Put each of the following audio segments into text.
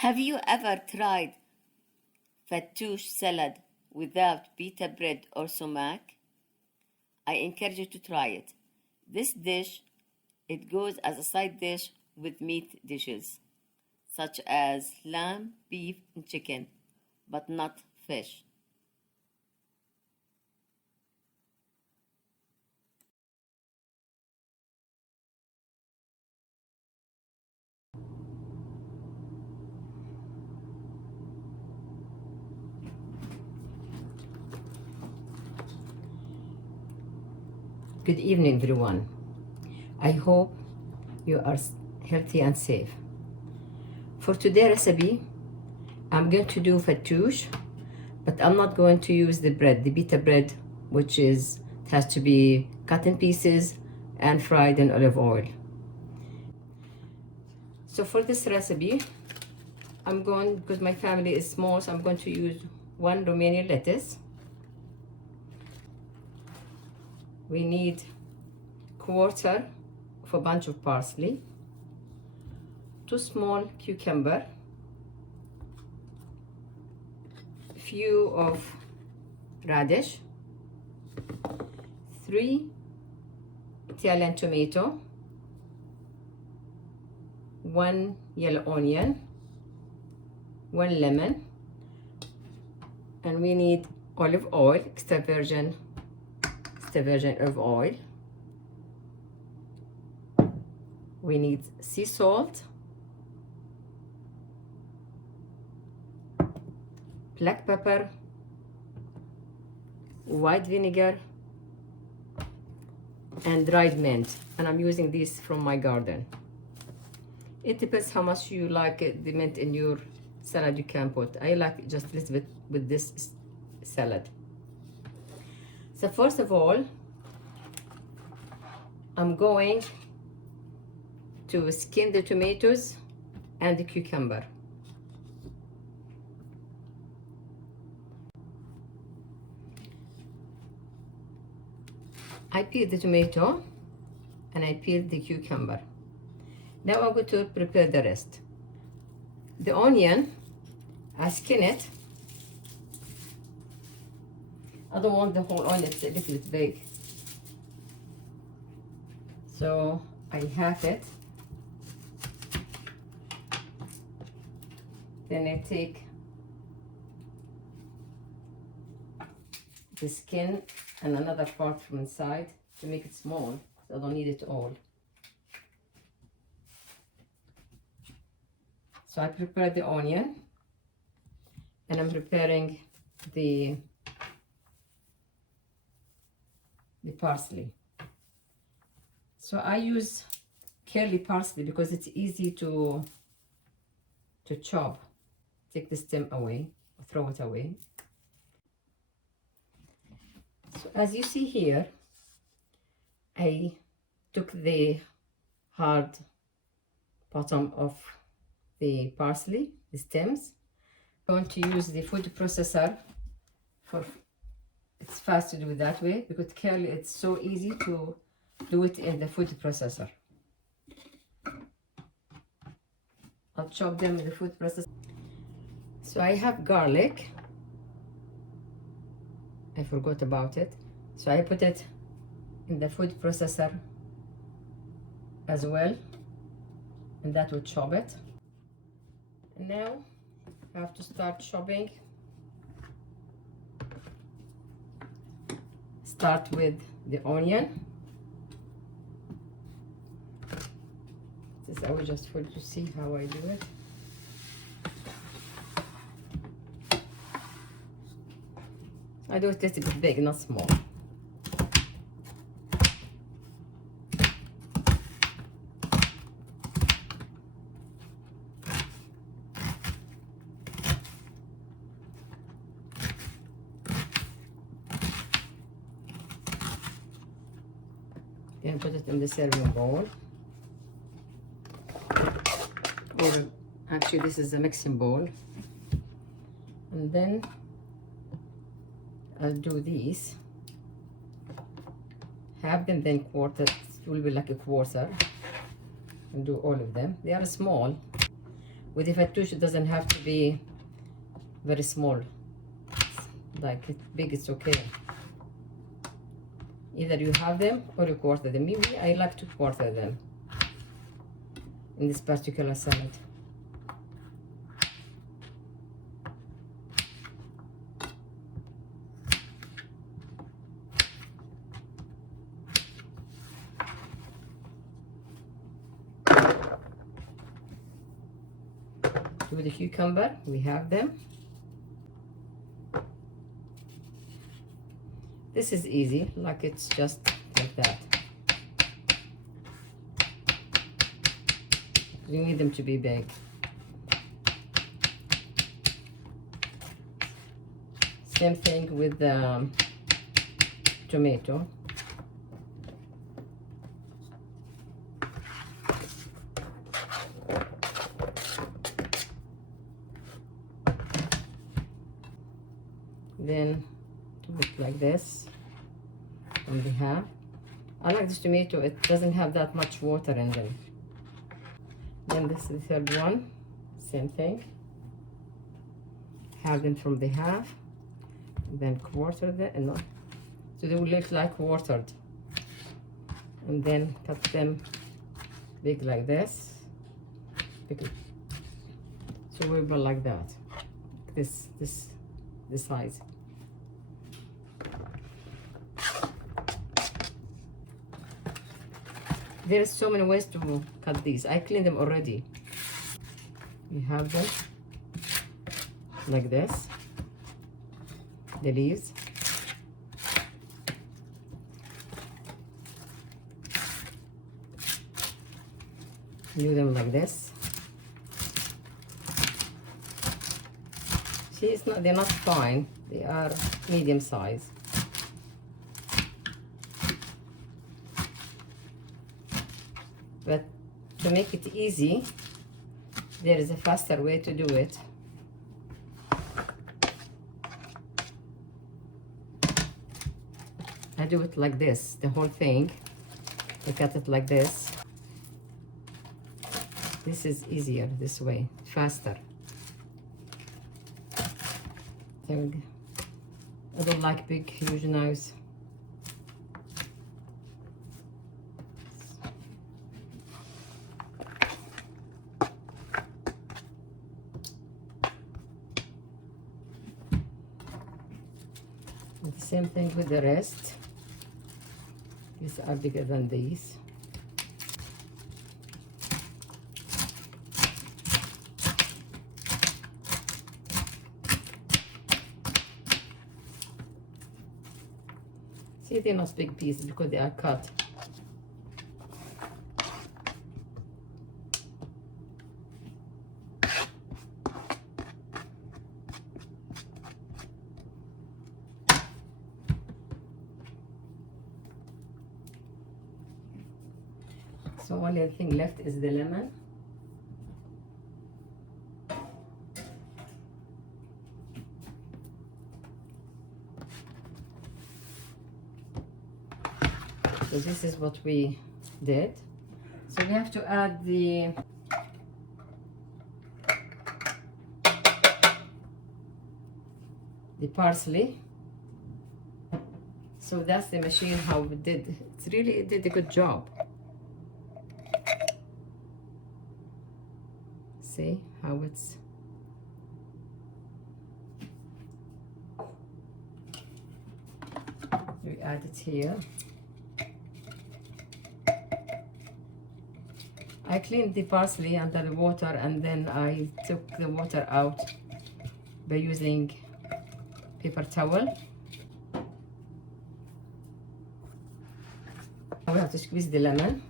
Have you ever tried Fattoush salad without pita bread or sumac? I encourage you to try it. This dish, it goes as a side dish with meat dishes, such as lamb, beef, and chicken, but not fish. Good evening, everyone. I hope you are healthy and safe. For today's recipe, I'm going to do fattoush, but I'm not going to use the bread, the pita bread, which it has to be cut in pieces and fried in olive oil. So for this recipe, because my family is small, so I'm going to use 1 Romanian lettuce. We need 1/4 of a bunch of parsley, 2 small cucumber, few of radish, 3 Italian tomato, 1 yellow onion, 1 lemon, and we need olive oil, extra virgin olive oil. We need sea salt, black pepper, white vinegar, and dried mint, and I'm using these from my garden. It depends how much you like the mint in your salad. You can put. I like just a little bit with this salad. So first of all, I'm going to skin the tomatoes and the cucumber. I peeled the tomato and I peeled the cucumber. Now I'm going to prepare the rest. The onion, I skin it. I don't want the whole onion, it's a little bit big. So I half it. Then I take the skin and another part from inside to make it small, so I don't need it all. So I prepare the onion, and I'm preparing the parsley. So I use curly parsley because it's easy to chop. Take the stem away, throw it away. So as you see here, I took the hard bottom of the parsley, the stems. I'm going to use the food processor it's fast to do it that way, because curly, it's so easy to do it in the food processor. I'll chop them in the food processor. So I have garlic. I forgot about it. So I put it in the food processor as well, and that will chop it. And now I have to start chopping. Start with the onion. This I will just for you to see how I do it. I do it just a bit big, not small. Then put it in the serving bowl. Or actually this is a mixing bowl. And then I'll do these. Have them then quarter. It will be like a quarter. And do all of them. They are small. With the fattoush, it doesn't have to be very small. Like it's big, it's okay. Either you have them or you quarter them. Maybe I like to quarter them in this particular salad. With the cucumber, we have them. This is easy, like it's just like that. You need them to be big. Same thing with the tomato. Then do it like this on the half. I like this tomato, it doesn't have that much water in them. Then this is the third one, same thing. Have them from the half, then quarter them, no. So they will look like quartered. And then cut them big like this. So we'll go like that. This size. There are so many ways to cut these. I cleaned them already. You have them like this, the leaves. Do them like this. See, they're not fine. They are medium size. But to make it easy, there is a faster way to do it. I do it like this, the whole thing. I cut it like this. This is easier this way, faster. I don't like big, huge knives. The same thing with the rest. These are bigger than these. See, they're not big pieces because they are cut. So only thing left is the lemon. So this is what we did. So we have to add the parsley. So that's the machine how it did. It did a good job. See how it's we add it here. I cleaned the parsley under the water and then I took the water out by using paper towel. Now we have to squeeze the lemon.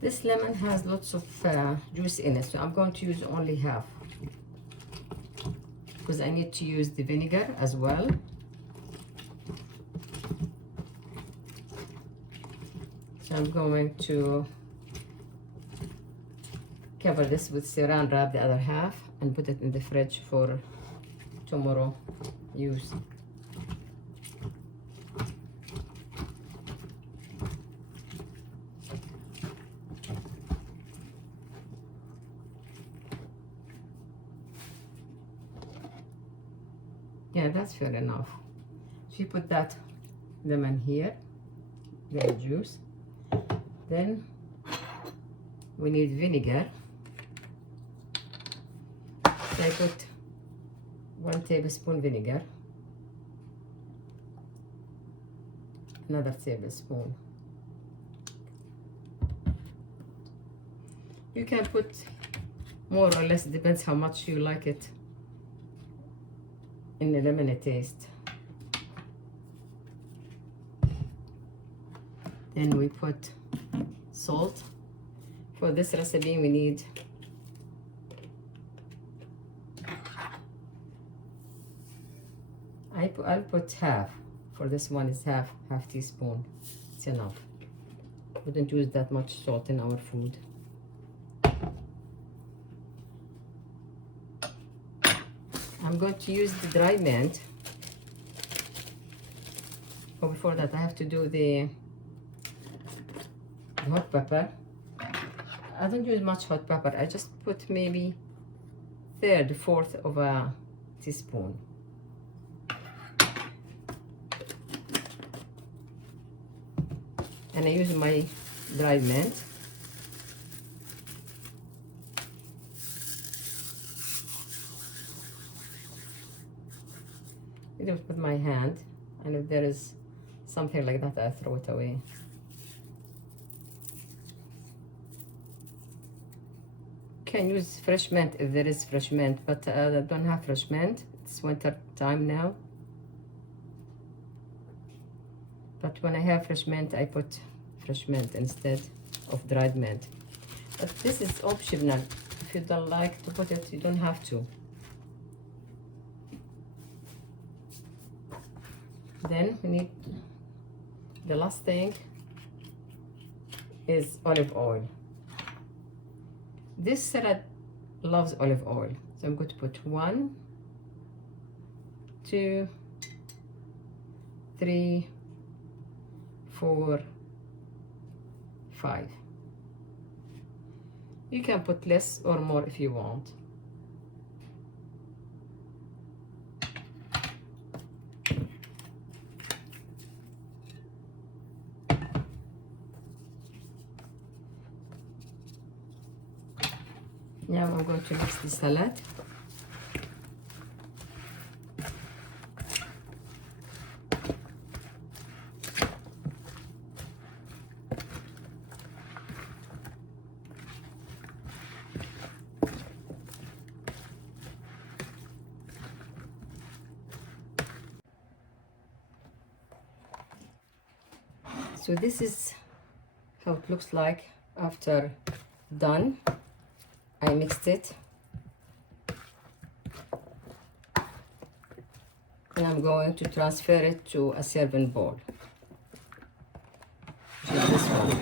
This lemon has lots of juice in it, so I'm going to use only half because I need to use the vinegar as well. So I'm going to cover this with saran wrap, the other half, and put it in the fridge for tomorrow use. Yeah, that's fair enough. So you put that lemon here, lemon juice. Then we need vinegar. So I put 1 tablespoon vinegar, another tablespoon. You can put more or less, depends how much you like it in the lemony taste. Then we put salt. For this recipe we need I'll put half. For this one is half teaspoon. It's enough. Wouldn't use that much salt in our food. I'm going to use the dry mint. But before that I have to do the hot pepper. I don't use much hot pepper. I just put maybe 1/3 of a teaspoon. And I use my dry mint. I do it with my hand, and if there is something like that, I throw it away. You can use fresh mint if there is fresh mint, but I don't have fresh mint. It's winter time now. But when I have fresh mint, I put fresh mint instead of dried mint. But this is optional. If you don't like to put it, you don't have to. Then we need, the last thing is olive oil. This salad loves olive oil. So I'm going to put 1, 2, 3, 4, 5. You can put less or more if you want. Now I'm going to mix the salad. So this is how it looks like after done. I mixed it, and I'm going to transfer it to a serving bowl, which is this one.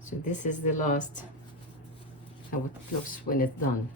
So this is the last, how it looks when it's done.